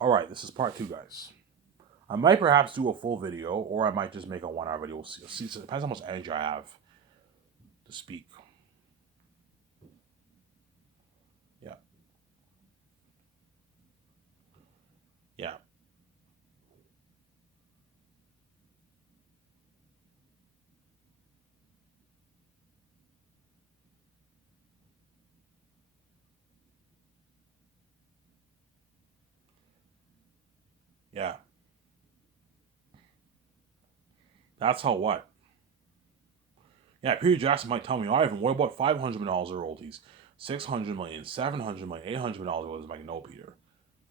Alright, this is part 2, guys. I might perhaps do a full video, or I might just make a 1 hour video. We'll see. It depends how much energy I have to speak. Yeah. Yeah. Yeah. That's how what? Yeah, Peter Jackson might tell me, Ivan, what about $500 of royalties? 600 million, 700 million, $800 was like, no, Peter.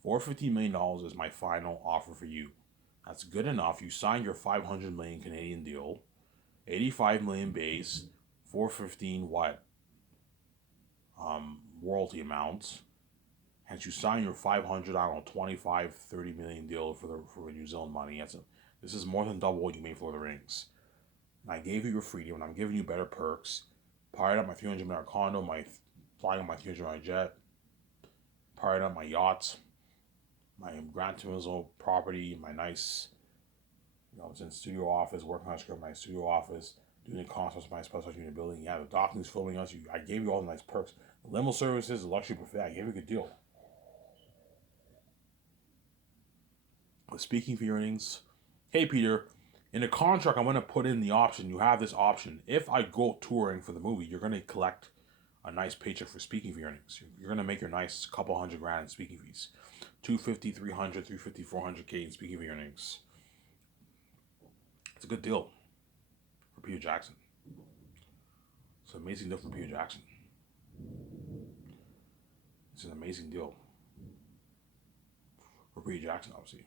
$450 million is my final offer for you. That's good enough. You signed your 500 million Canadian deal, 85 million base, 415 what? Royalty amounts. And you sign your 500, I don't know, 25, 30 million deal for New Zealand money. This is more than double what you made for the Rings. And I gave you your freedom, and I'm giving you better perks. Pirate up my $300 million condo, my flying on my $300 million jet, pirate up my yacht, my Gran Turismo property, my nice, I was in studio office, working on a script in my studio office, doing the concerts in my special unit building. Yeah, the documents filming us. I gave you all the nice perks. The limo services, the luxury buffet, I gave you a good deal. The speaking for earnings. Hey, Peter, in the contract, I'm going to put in the option. You have this option. If I go touring for the movie, you're going to collect a nice paycheck for speaking fee earnings. You're going to make your nice couple hundred grand in speaking fees. 250, 300, 350, 400K in speaking fee earnings. It's a good deal for Peter Jackson. It's an amazing deal for Peter Jackson. It's an amazing deal for Peter Jackson, obviously.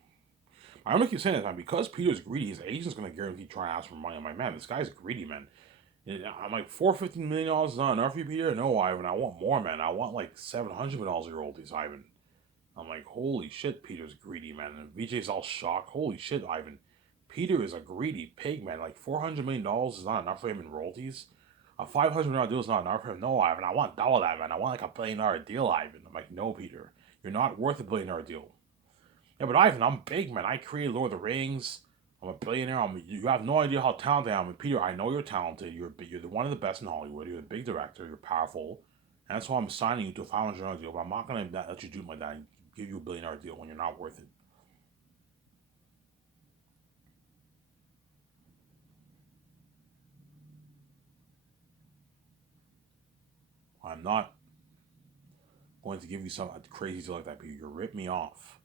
I'm gonna keep saying this, man, because Peter's greedy. His agent's gonna guarantee try to ask for money. I'm like, man, this guy's greedy, man. And I'm like, $450 million is not enough for you, Peter? No, Ivan, I want more, man. I want like $700 of royalties, Ivan. I'm like, holy shit, Peter's greedy, man. And VJ's all shocked. Holy shit, Ivan. Peter is a greedy pig, man. Like $400 million is not enough for him in royalties. A $500 deal is not enough for him. No, Ivan, I want double that, man. I want like $1 billion deal, Ivan. I'm like, no, Peter. You're not worth $1 billion deal. Yeah, but Ivan, I'm big, man. I created Lord of the Rings. I'm a billionaire. You have no idea how talented I am. And Peter, I know you're talented. You're one of the best in Hollywood. You're a big director. You're powerful. And that's why I'm signing you to a $500 deal. But I'm not going to let you do my that and give you $1 billion deal when you're not worth it. I'm not going to give you some crazy deal like that, Peter. You rip me off.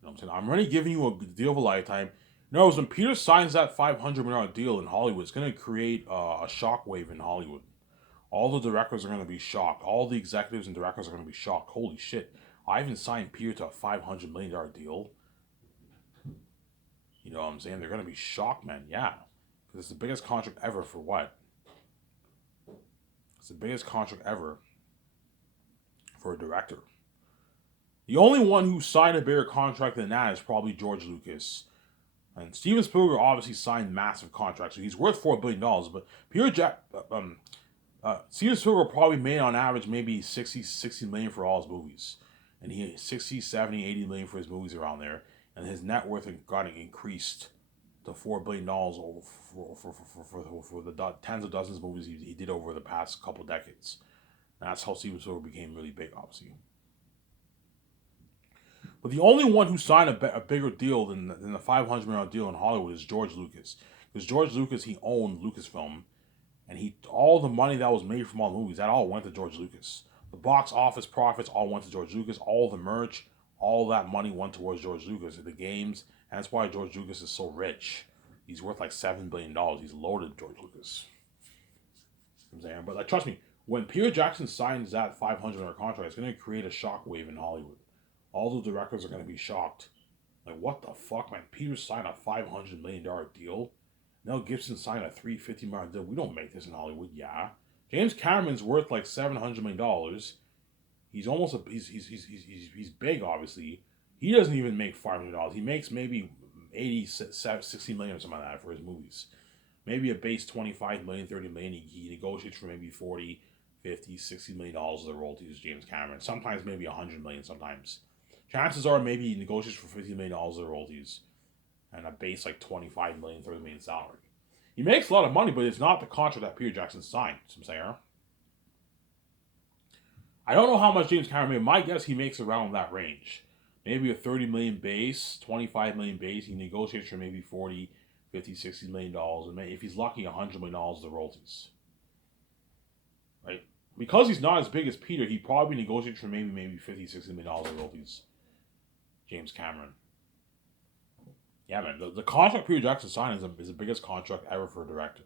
You know what I'm saying? I'm already giving you a deal of a lifetime. No, when Peter signs that $500 million deal in Hollywood, it's going to create a shockwave in Hollywood. All the directors are going to be shocked. All the executives and directors are going to be shocked. Holy shit. I even signed Peter to a $500 million deal. You know what I'm saying? They're going to be shocked, man. Yeah. Because it's the biggest contract ever for what? It's the biggest contract ever for a director. The only one who signed a bigger contract than that is probably George Lucas. And Steven Spielberg obviously signed massive contracts, so he's worth $4 billion. But Peter Jack, Steven Spielberg probably made on average maybe 60 million for all his movies, and he 60, 70, 80 million for his movies around there, and his net worth got increased to $4 billion for the tens of dozens of movies he did over the past couple decades. And that's how Steven Spielberg became really big, obviously. But the only one who signed a bigger deal than the $500 million deal in Hollywood is George Lucas, because George Lucas, he owned Lucasfilm, and he all the money that was made from all the movies, that all went to George Lucas. The box office profits all went to George Lucas. All the merch, all that money went towards George Lucas. The games, and that's why George Lucas is so rich. He's worth like $7 billion. He's loaded, George Lucas. You know what I'm saying, but like, trust me, when Peter Jackson signs that $500 contract, it's going to create a shockwave in Hollywood. All the directors are going to be shocked. Like, what the fuck, man? Peter signed a $500 million deal. Mel Gibson signed a $350 million deal. We don't make this in Hollywood, yeah. James Cameron's worth like $700 million. He's almost he's big, obviously. He doesn't even make $500. He makes maybe 80, 60 million or something like that for his movies. Maybe a base 25 million, 30 million. He negotiates for maybe 40, 50, $60 million of the royalties, James Cameron. Sometimes maybe 100 million sometimes. Chances are maybe he negotiates for $50 million of royalties and a base like 25 million, 30 million salary. He makes a lot of money, but it's not the contract that Peter Jackson signed. I'm saying, I don't know how much James Cameron made. My guess he makes around that range. Maybe a 30 million base, 25 million base. He negotiates for maybe 40, 50, 60 million dollars. And if he's lucky, $100 million of royalties. Right? Because he's not as big as Peter, he probably negotiates for maybe 50, 60 million dollars of royalties. James Cameron. Yeah, man. The contract Peter Jackson signed is the biggest contract ever for a director.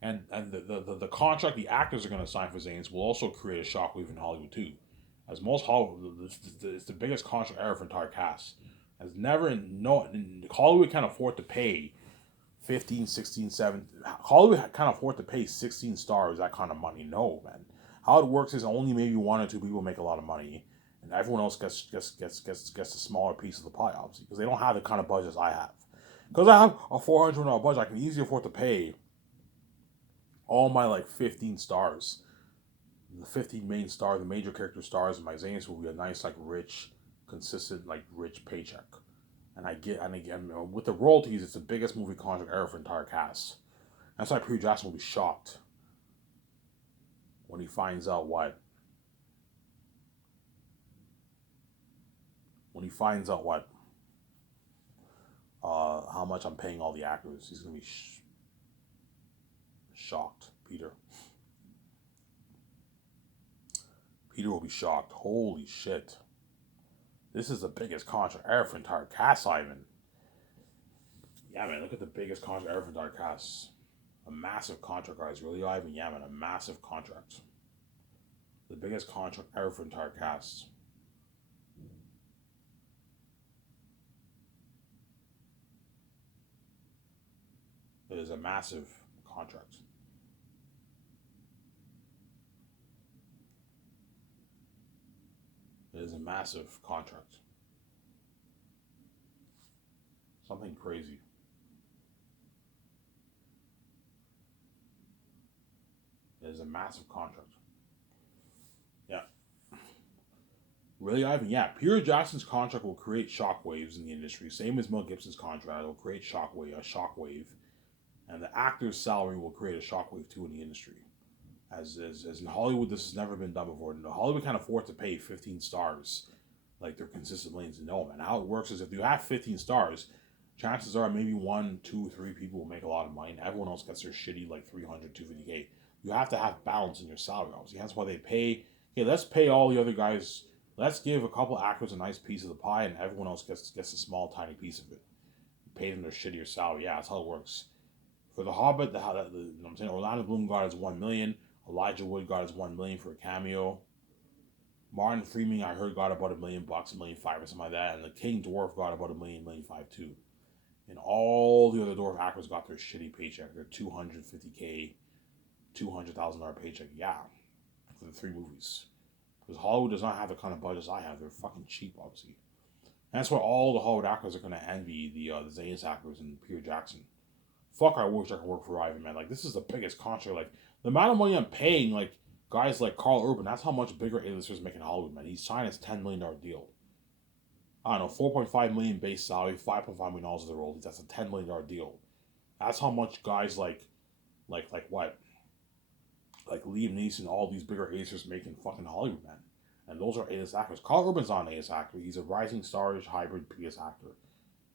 And the contract the actors are going to sign for Zanes will also create a shockwave in Hollywood too. As most Hollywood, it's the biggest contract ever for entire cast. Has never Hollywood can't afford to pay 15, 16, 7. Hollywood can't afford to pay 16 stars that kind of money. No, man. How it works is only maybe one or two people make a lot of money, and everyone else gets a smaller piece of the pie, obviously, because they don't have the kind of budgets I have. Because I have a $400 budget, I can easily afford to pay all my like 15 stars, the 15 main stars, the major character stars, and my Zanes will be a nice like rich, consistent like rich paycheck. And again with the royalties, it's the biggest movie contract ever for entire cast. That's why Peter Jackson will be shocked when he finds out how much I'm paying all the actors. He's gonna be shocked. Peter will be shocked. Holy shit. This is the biggest contract ever for entire cast, Ivan. Yeah, man, look at the biggest contract ever for entire cast. A massive contract, guys. Really, Ivan? Yeah, man, a massive contract. The biggest contract ever for entire cast. It is a massive contract. It is a massive contract. Something crazy. It is a massive contract. Yeah. Really, Ivan? Yeah. Peter Jackson's contract will create shockwaves in the industry. Same as Mel Gibson's contract. It will create a shockwave. And the actor's salary will create a shockwave too in the industry. As in Hollywood, this has never been done before. No, Hollywood can't afford to pay 15 stars like their consistent lanes. No, man. How it works is if you have 15 stars, chances are maybe 1, 2, 3 people will make a lot of money, and everyone else gets their shitty like 300, 250K. You have to have balance in your salary, obviously. That's why they pay. Okay, let's pay all the other guys. Let's give a couple actors a nice piece of the pie, and everyone else gets a small, tiny piece of it. Pay them their shittier salary. Yeah, that's how it works. For The Hobbit, you know what I'm saying, Orlando Bloom got his $1 million. Elijah Wood got his $1 million for a cameo. Martin Freeman, I heard, got about $1 million, $1.5 million or something like that, and the King Dwarf got about $1 million, $1.5 million too. And all the other dwarf actors got their shitty paycheck, their $250K, $200,000 paycheck. Yeah, for the 3 movies. Because Hollywood does not have the kind of budgets I have. They're fucking cheap, obviously. And that's why all the Hollywood actors are gonna envy the Zayas actors and Peter Jackson. Fuck, I wish I could work for Ivan, man. Like, this is the biggest contract. Like, the amount of money I'm paying, like, guys like Carl Urban, that's how much bigger A-listers make in Hollywood, man. He signed his $10 million deal. I don't know, 4.5 million base salary, $5.5 million of the royalties. That's a $10 million deal. That's how much guys like what? Like Liam Neeson, all these bigger A-listers make in fucking Hollywood, man. And those are A-list actors. Carl Urban's not an A-list actor. He's a rising star hybrid PS actor.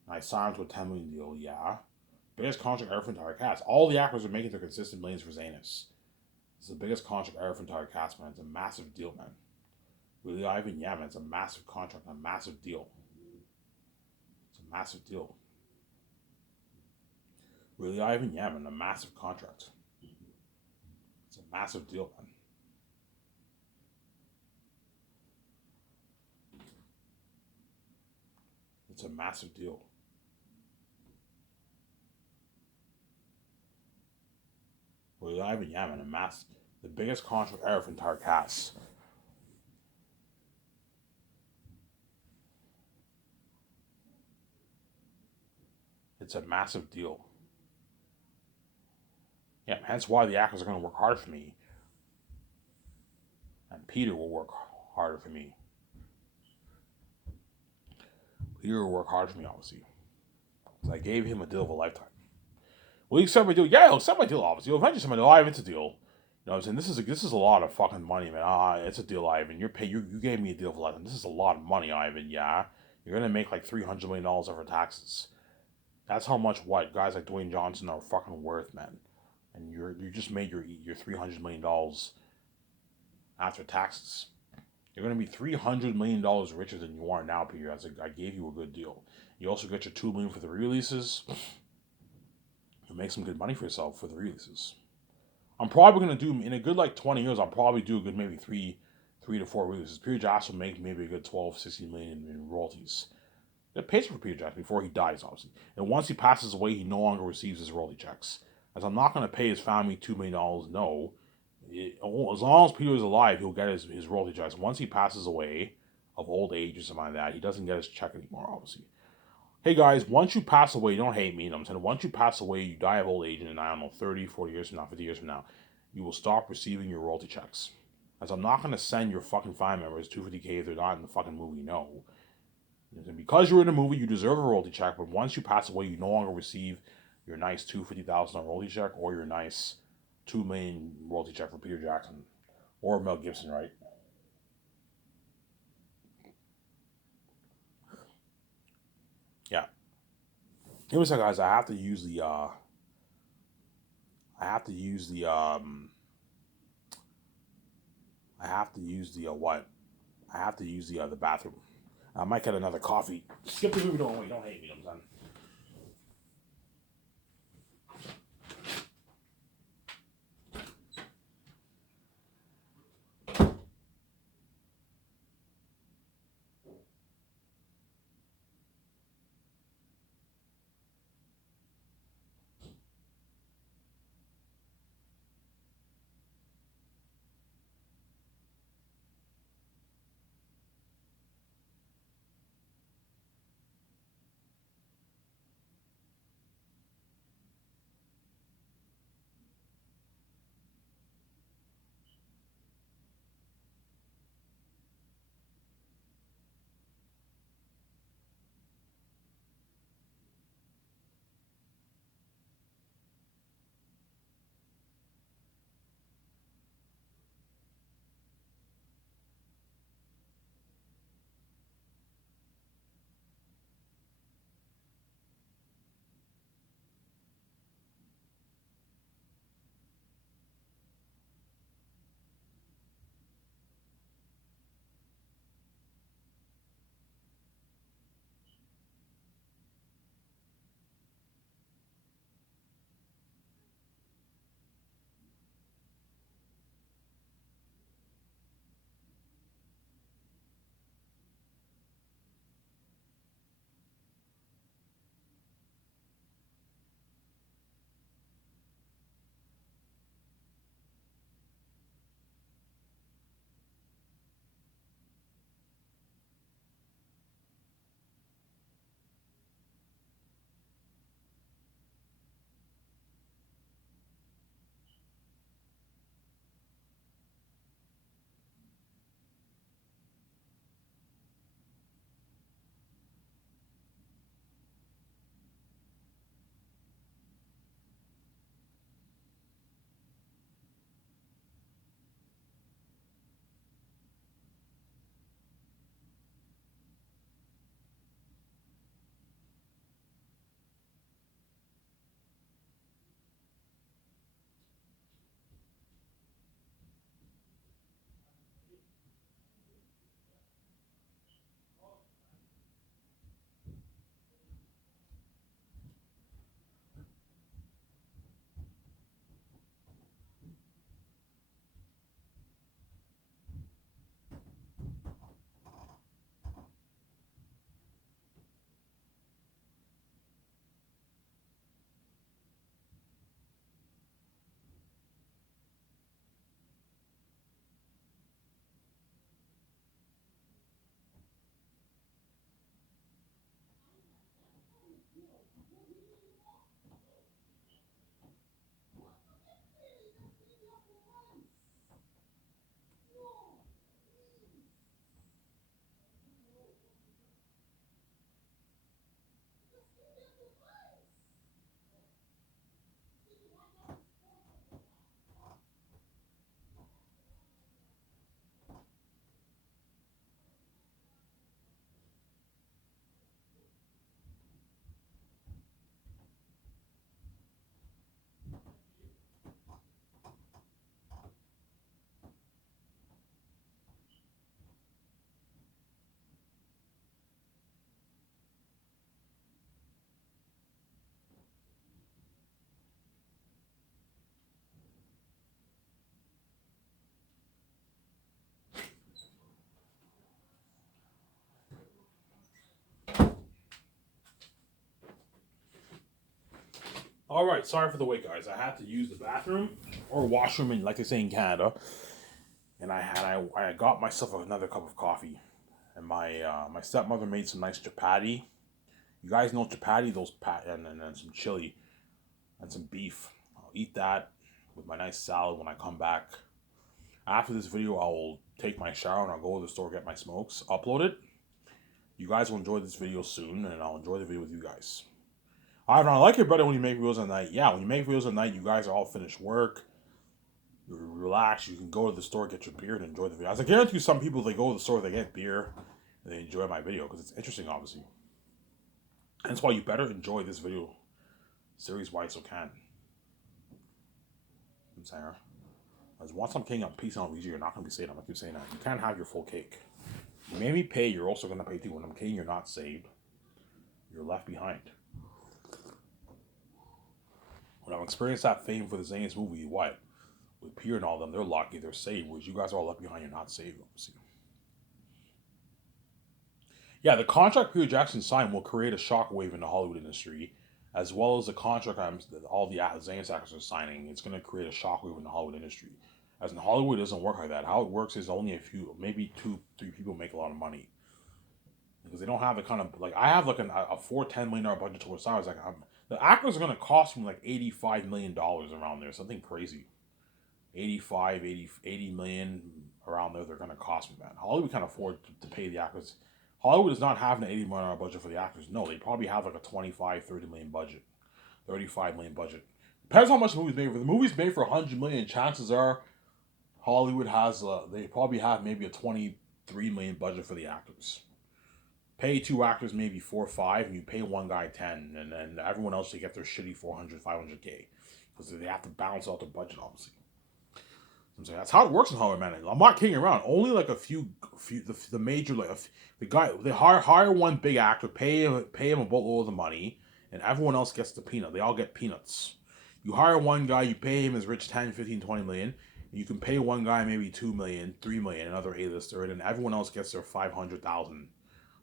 And I signed to a $10 million deal, yeah. Biggest contract ever for entire cast. All the actors are making their consistent millions for Zanus. It's the biggest contract ever for entire cast, man. It's a massive deal, man. Really, Ivan? Yeah, man. It's a massive contract, a massive deal. It's a massive deal. Really, Ivan? Yeah, man. A massive contract. It's a massive deal, man. It's a massive deal. Really, Ivan? Yeah, man. The biggest contract ever for entire cast. It's a massive deal. Yeah, hence why the actors are going to work harder for me. And Peter will work harder for me. Peter will work hard for me, obviously. So I gave him a deal of a lifetime. Will you accept my deal? Yeah, he'll accept my deal, obviously. He'll eventually accept my deal. Ivan, it's a deal. You know what I'm saying? This is a lot of fucking money, man. It's a deal, Ivan. You gave me a deal of a lifetime. This is a lot of money, Ivan. Yeah, you're gonna make like $300 million over taxes. That's how much what guys like Dwayne Johnson are fucking worth, man. And you just made your $300 million after taxes. You're gonna be $300 million richer than you are now, Peter. I gave you a good deal. You also get your $2 million for the releases. You make some good money for yourself for the releases. I'm probably gonna do in a good like 20 years. I'll probably do a good maybe three to four releases. Peter Jackson will make maybe a good 12, 16 million in royalties. It pays for Peter Jackson before he dies, obviously. And once he passes away, he no longer receives his royalty checks. As I'm not gonna pay his family $2 million. No, as long as Peter is alive, he'll get his royalty checks. Once he passes away of old age or something like that, he doesn't get his check anymore, obviously. Hey guys, once you pass away, don't hate me, you know what I'm saying? Once you pass away, you die of old age, and I don't know, 30, 40 years from now, 50 years from now, you will stop receiving your royalty checks. As I'm not going to send your fucking family members $250K if they're not in the fucking movie, no. And because you're in a movie, you deserve a royalty check, but once you pass away, you no longer receive your nice $250,000 royalty check or your nice $2 million royalty check for Peter Jackson or Mel Gibson, right? Yeah. Anyway, so guys, I have to use the I have to use the I have to use the what? I have to use the bathroom. I might get another coffee. Skip the movie, don't wait, don't hate me, I'm done. All right, sorry for the wait, guys. I had to use the bathroom or washroom, in, like they say in Canada, and I got myself another cup of coffee, and my stepmother made some nice chapati. You guys know chapati, and some chili and some beef. I'll eat that with my nice salad when I come back. After this video, I will take my shower and I'll go to the store, get my smokes, upload it. You guys will enjoy this video soon, and I'll enjoy the video with you guys. I like it better when you make videos at night. Yeah, when you make videos at night, you guys are all finished work. You relax. You can go to the store, get your beer, and enjoy the video. As I guarantee you, some people, they go to the store, they get beer, and they enjoy my video because it's interesting, obviously. And that's why you better enjoy this video series while you so can. I'm saying, as once I'm king up peace on Ouija, you're not going to be saved. I'm going to keep saying that. You can't have your full cake. You made me pay, you're also going to pay too. When I'm king, you're not saved. You're left behind. When I've experienced that fame for the Zane's movie, what? With Pierre and all them, they're lucky, they're saved. Whereas you guys are all left behind, you're not saved, obviously. Yeah, the contract Peter Jackson signed will create a shockwave in the Hollywood industry, as well as the contract all the Zane's actors are signing. It's going to create a shockwave in the Hollywood industry. As in Hollywood, it doesn't work like that. How it works is only a few, maybe 2-3 people make a lot of money. Because they don't have the kind of, like, I have like a $4-10 million budget towards stars. Like, the actors are going to cost me like $85 million around there, something crazy. 80 million around there, they're going to cost me, man. Hollywood can't afford to pay the actors. Hollywood is not having an $80 million budget for the actors. No, they probably have like a 25-30 million budget, 35 million budget. Depends how much the movie's made. If the movie's made for 100 million, chances are Hollywood has they probably have maybe a 23 million budget for the actors. Pay 2 actors maybe 4 or 5, and you pay one guy 10, and then everyone else they get their shitty 400-500K because they have to balance out the budget, obviously. I'm saying that's how it works in Hollywood, man. I'm not kidding around. Only like a few the major the guy they hire one big actor, pay him a boatload of the money, and everyone else gets the peanut. They all get peanuts. You hire one guy, you pay him as rich 10, 15, 20 million. And you can pay one guy maybe 2 million, 3 million, another A-lister, and then everyone else gets their 500,000.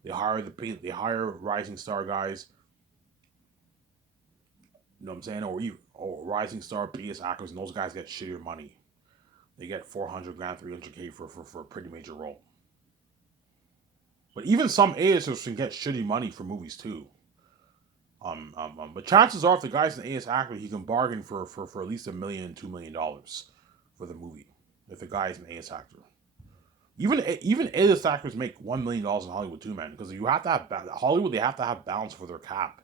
They hire rising star guys. You know what I'm saying? Or rising star biggest actors, and those guys get shittier money. They get 400 grand, 300K for a pretty major role. But even some A-listers can get shitty money for movies too. But chances are, if the guy's an A-list actor, he can bargain for at least $1 million, $2 million for the movie. If the guy is an A-list actor, even A-list actors make $1 million in Hollywood too, man. Because you have to have Hollywood, they have to have balance for their cap.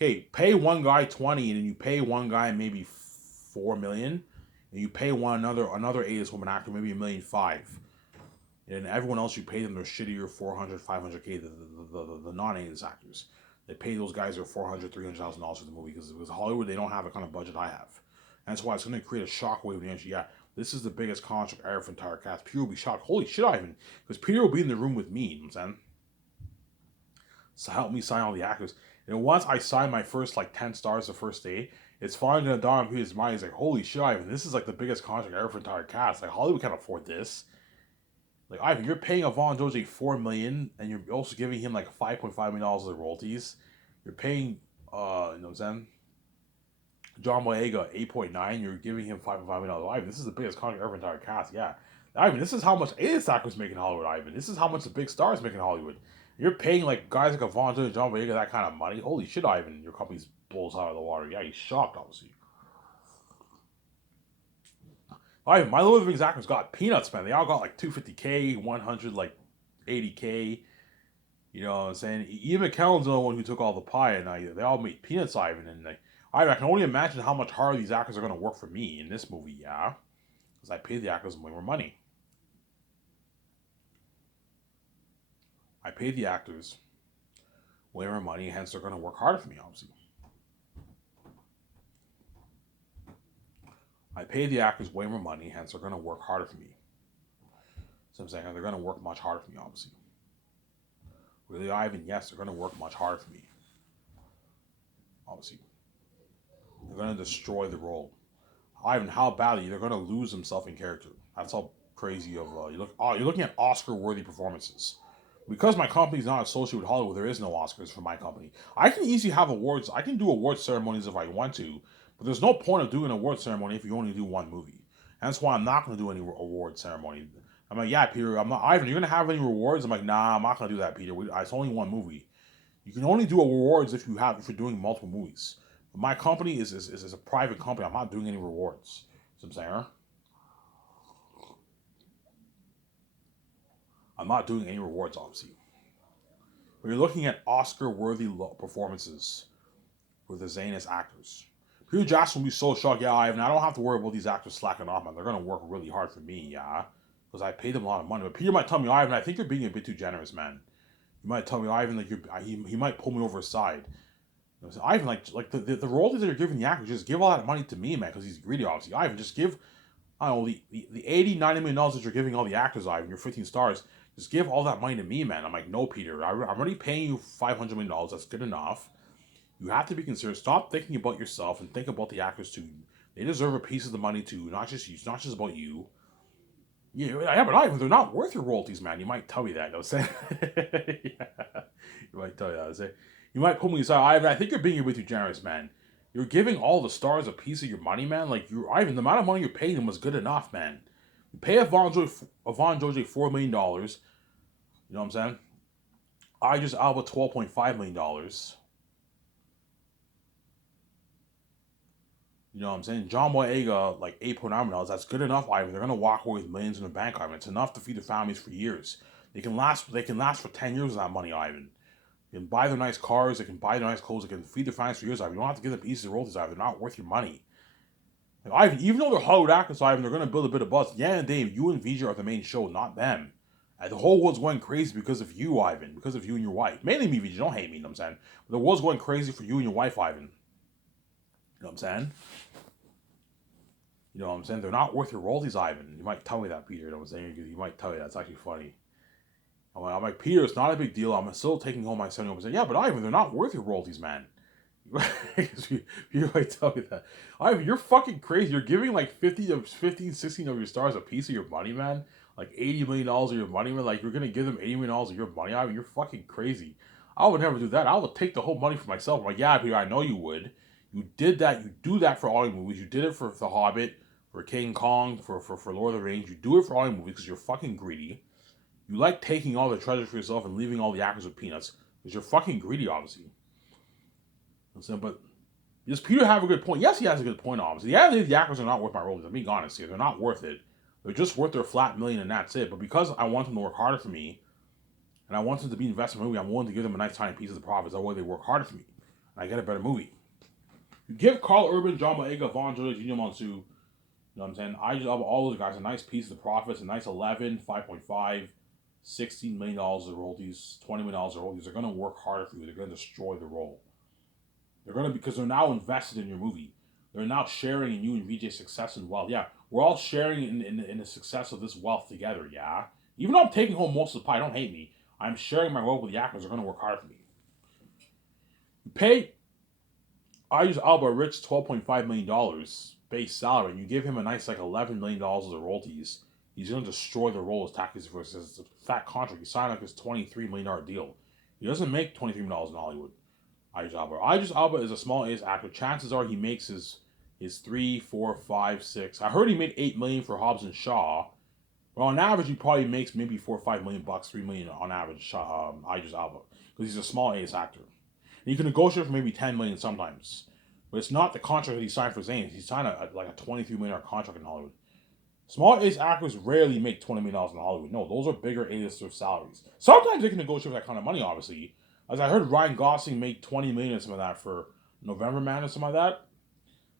Okay, pay one guy 20, and then you pay one guy maybe 4 million. And you pay another A-list woman actor maybe $1.5 million, and everyone else you pay them their shittier 400, 500K. The non A-list actors, they pay those guys their $400,000-$300,000 for the movie because Hollywood, they don't have the kind of budget I have, and that's why it's going to create a shockwave in the industry. Yeah, this is the biggest contract ever for entire cast. Peter will be shocked. Holy shit, Ivan, because Peter will be in the room with me. You know what I'm saying? So help me sign all the actors. And once I sign my first like 10 stars the first day, it's finally gonna dawn on his mind. He's like, holy shit, Ivan, this is like the biggest contract ever for entire cast. Like Hollywood can't afford this. Like Ivan, you're paying Avon Doje $4 million, and you're also giving him like $5.5 million of royalties. You're paying, you know what I'm saying, John Boyega 8.9. You're giving him $5.5 million. Ivan, this is the biggest contract ever for entire cast. Yeah, Ivan, this is how much A-list actors make in Hollywood. Ivan, this is how much the big stars make in Hollywood. You're paying like guys like Avon Doje, John Boyega that kind of money. Holy shit, Ivan, your company's blows out of the water. Yeah, he's shocked, obviously. Ivan, my Lord of the Rings actors got peanuts, man. They all got like 250K, 100, like 80K. You know what I'm saying? Ian McKellen's the one who took all the pie, and they all made peanuts, Ivan. And I can only imagine how much harder these actors are going to work for me in this movie, yeah? Because I pay the actors way more money. I pay the actors way more money, hence they're going to work harder for me, obviously. I pay the actors way more money, hence they're going to work harder for me. So I'm saying they're going to work much harder for me, obviously. Really, Ivan, yes, they're going to work much harder for me. Obviously. They're going to destroy the role. Ivan, how badly? They're going to lose themselves in character. That's how crazy of... you're looking at Oscar-worthy performances. Because my company's not associated with Hollywood, there is no Oscars for my company. I can easily have awards. I can do award ceremonies if I want to, but there's no point of doing an award ceremony if you only do one movie. And that's why I'm not going to do any award ceremony. I'm like, yeah, Peter, I'm not. Ivan, you're going to have any rewards? I'm like, nah, I'm not going to do that, Peter. It's only one movie. You can only do awards if you're doing multiple movies. But my company is a private company. I'm not doing any rewards. You know what I'm saying? I'm not doing any rewards, obviously. We're looking at Oscar-worthy performances with the Zanus actors. Peter Jackson will be so shocked. Yeah, Ivan, I don't have to worry about these actors slacking off, man. They're gonna work really hard for me, yeah, because I paid them a lot of money. But Peter might tell me, Ivan, I think you're being a bit too generous, man. He might tell me, Ivan, like he might pull me over his side. You know, so Ivan, like the royalties that you're giving the actors, just give all that money to me, man, because he's greedy, obviously. Ivan, just give, I don't know, the 80, $90 million that you're giving all the actors, Ivan, your 15 stars, just give all that money to me, man. I'm like, no, Peter, I'm already paying you $500 million. That's good enough. You have to be considerate. Stop thinking about yourself and think about the actors too. They deserve a piece of the money too, not just you. It's not just about you. Yeah, but Ivan, they're not worth your royalties, man. You might tell me that. I'm saying, yeah. You might tell me that. Say, you might pull me aside, Ivan. I think you're being a bit too generous, man. You're giving all the stars a piece of your money, man. Like Ivan, the amount of money you're paying them was good enough, man. You pay Yvonne George $4 million. You know what I'm saying? Idris Elba $12.5 million. You know what I'm saying? John Boyega, like $8.9 million. That's good enough, Ivan. They're gonna walk away with millions in the bank, Ivan. It's enough to feed their families for years. They can last. They can last for 10 years with that money, Ivan. They can buy their nice cars. They can buy their nice clothes. They can feed their families for years, Ivan. You don't have to give them pieces of royalties, Ivan. They're not worth your money. Like, Ivan, even though they're Hollywood actors, Ivan, they're gonna build a bit of buzz. Yeah, and Dave, you and Vijay are the main show, not them. And the whole world's going crazy because of you, Ivan. Because of you and your wife. Mainly me, Vijay. Don't hate me. You know what I'm saying? But the world's going crazy for you and your wife, Ivan. You know what I'm saying? You know what I'm saying? They're not worth your royalties, Ivan. You might tell me that, Peter. You know what I'm saying? You might tell me that. It's actually funny. I'm like, Peter, it's not a big deal. I'm still taking home my 71%. Yeah, but Ivan, they're not worth your royalties, man. You might tell me that. Ivan, you're fucking crazy. You're giving like 15, 16 of your stars a piece of your money, man. Like $80 million of your money, man. Like you're going to give them $80 million of your money, Ivan. You're fucking crazy. I would never do that. I would take the whole money for myself. I'm like, yeah, Peter, I know you would. You did that. You do that for all your movies. You did it for The Hobbit, for King Kong, for Lord of the Rings. You do it for all your movies because you're fucking greedy. You like taking all the treasure for yourself and leaving all the actors with peanuts because you're fucking greedy, obviously. But does Peter have a good point? Yes, he has a good point, obviously. Yeah, the actors are not worth my roles. I'm being honest here. They're not worth it. They're just worth their flat million and that's it. But because I want them to work harder for me and I want them to be invested in the movie, I'm willing to give them a nice tiny piece of the profits. That way they work harder for me and I get a better movie. You give Carl Urban, John Boyega, Vaughn Gilles, Gino Monsu, you know what I'm saying? I just love all those guys a nice piece of the profits, a nice 11, 5.5, $16 million of royalties, $20 million of royalties. They're going to work harder for you. They're going to destroy the role. They're going to, because they're now invested in your movie. They're now sharing in you and VJ's success and wealth. Yeah, we're all sharing in the success of this wealth together, yeah? Even though I'm taking home most of the pie, don't hate me. I'm sharing my wealth with the actors. They're going to work hard for me. You pay Idris Elba Rich $12.5 million base salary, and you give him a nice like $11 million of the royalties. He's going to destroy the role as taxes versus it's a fat contract. He signed like this $23 million deal. He doesn't make $23 million in Hollywood. Idris Elba. Idris Elba is a small A actor. Chances are he makes his 3, 4, 5, 6. I heard he made $8 million for Hobbs and Shaw. Well, on average, he probably makes maybe $4 or $5 million, $3 million on average. Idris Elba, because he's a small A actor. And you can negotiate for maybe $10 million sometimes, but it's not the contract that he signed for Zayn. He signed a $23 million contract in Hollywood. Small A actors rarely make $20 million in Hollywood. No, those are bigger A-lister salaries. Sometimes they can negotiate for that kind of money, obviously. As I heard Ryan Gosling make $20 million or something like that for November Man or something like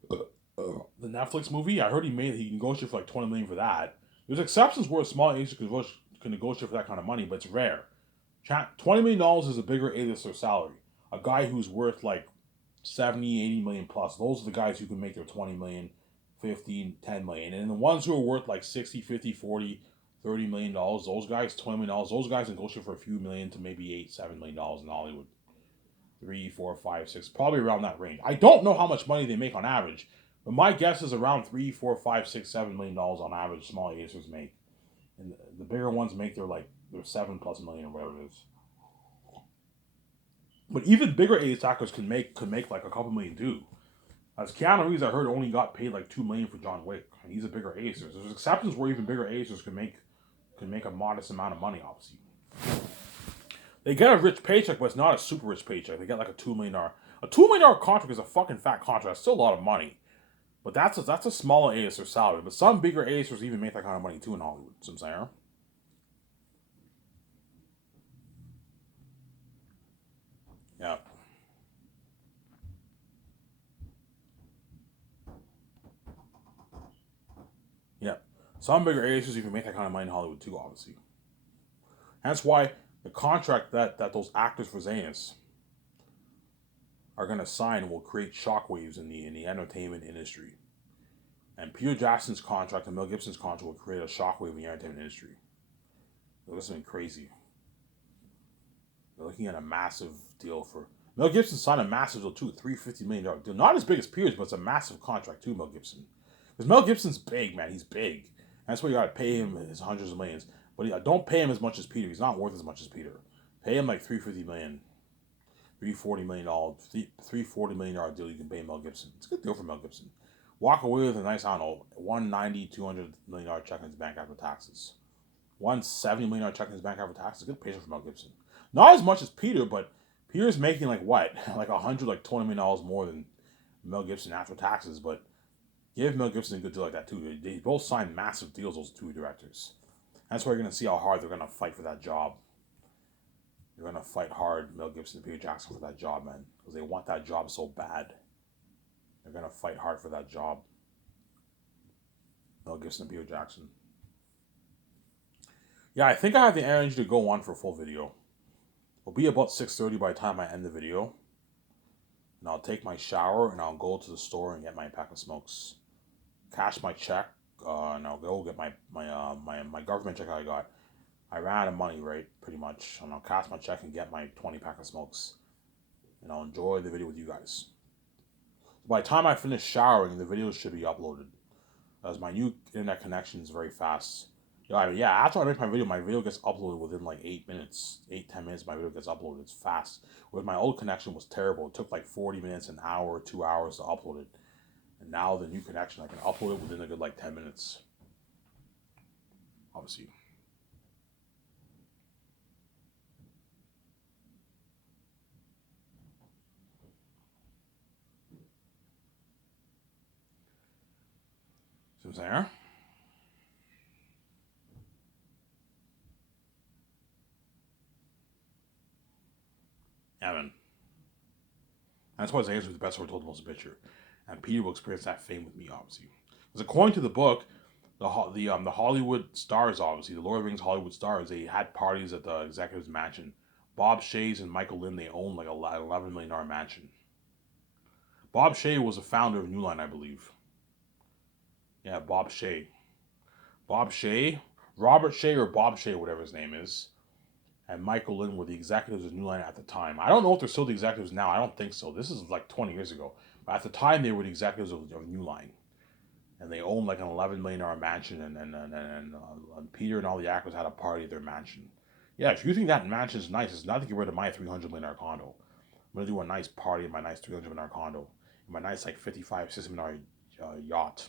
that. The Netflix movie, I heard he negotiated for like $20 million for that. There's exceptions where a small agent can negotiate for that kind of money, but it's rare. $20 million is a bigger A-lister salary. A guy who's worth like 70, 80 million plus. Those are the guys who can make their 20 million, 15, 10 million. And the ones who are worth like 60, 50, 40, $30 million, those guys, $20 million, those guys negotiate for a few million to maybe $8, $7 million in Hollywood. 3, 4, 5, 6, probably around that range. I don't know how much money they make on average, but my guess is around 3, 4, 5, 6, $7 million on average small actors make. And the bigger ones make their like Or 7+ million or whatever it is. But even bigger A-list actors could make like a couple million too. As Keanu Reeves, I heard, only got paid like 2 million for John Wick, and he's a bigger A-lister. There's exceptions where even bigger A-listers can make a modest amount of money. Obviously, they get a rich paycheck, but it's not a super rich paycheck. They get like a $2 million contract is a fucking fat contract. It's still a lot of money, but that's a smaller A-lister salary. But some bigger A-listers even make that kind of money too in Hollywood. So I'm saying. Yeah. Yeah. Some bigger A-listers even make that kind of money in Hollywood too, obviously. That's why the contract that those actors for Zanus are gonna sign will create shockwaves in the entertainment industry. And Peter Jackson's contract and Mel Gibson's contract will create a shockwave in the entertainment industry. This has been crazy. They're looking at a massive deal for Mel Gibson signed a massive deal too, $350 million deal. Not as big as Pierce, but it's a massive contract too, Mel Gibson. Because Mel Gibson's big, man. He's big. That's why you gotta pay him his hundreds of millions. But don't pay him as much as Peter. He's not worth as much as Peter. Pay him like $350 million, $340 million, $340 million deal you can pay Mel Gibson. It's a good deal for Mel Gibson. Walk away with a nice, I don't know, 190, $200 million check in his bank after taxes. $170 million check in his bank after taxes. Good paycheck for Mel Gibson. Not as much as Peter, but Peter's making like what, like $120 million more than Mel Gibson after taxes. But give Mel Gibson a good deal like that too. They both signed massive deals. Those two directors. That's why you're gonna see how hard they're gonna fight for that job. They're gonna fight hard, Mel Gibson and Peter Jackson, for that job, man, because they want that job so bad. They're gonna fight hard for that job. Mel Gibson and Peter Jackson. Yeah, I think I have the energy to go on for a full video. It'll be about 6:30 by the time I end the video. And I'll take my shower and I'll go to the store and get my pack of smokes. Cash my check, and I'll go get my government check I got. I ran out of money, right? Pretty much. And I'll cash my check and get my 20 pack of smokes. And I'll enjoy the video with you guys. By the time I finish showering, the video should be uploaded. As my new internet connection is very fast. Yeah, after I make my video gets uploaded within like 8 minutes, 8-10 minutes. My video gets uploaded. It's fast. With my old connection was terrible. It took like 40 minutes, an hour, 2 hours to upload it. And now the new connection, I can upload it within a good like 10 minutes. Obviously. See what I'm saying? Yeah, man. That's why Xander's the best sword told the most picture. And Peter will experience that fame with me, obviously. Because according to the book, the Hollywood stars, obviously, the Lord of the Rings Hollywood stars, they had parties at the executive's mansion. Bob Shays and Michael Lynn, they own like a $11 million mansion. Bob Shay was the founder of New Line, I believe. Yeah, Bob Shay. Bob Shay, Robert Shay or Bob Shay, whatever his name is, and Michael Lynn were the executives of New Line at the time. I don't know if they're still the executives now. I don't think so. This is like 20 years ago. But at the time, they were the executives of New Line. And they owned like an $11 million mansion, and Peter and all the actors had a party at their mansion. Yeah, if you think that mansion is nice, it's nothing compared to my $300 million condo. I'm gonna do a nice party in my nice $300 million condo, in my nice like 55, $60 million yacht.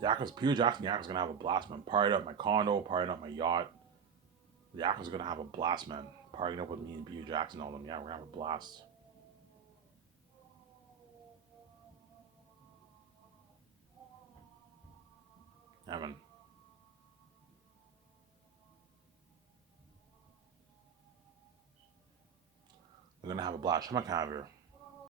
The actors, Peter Jackson, the actors gonna have a blast, man. Partying up my condo, partying up my yacht. The actors are gonna have a blast, man. Partying up with me and Peter Jackson, all of them. Yeah, we're gonna have a blast. Yeah, man. We're gonna have a blast. How much can I have here?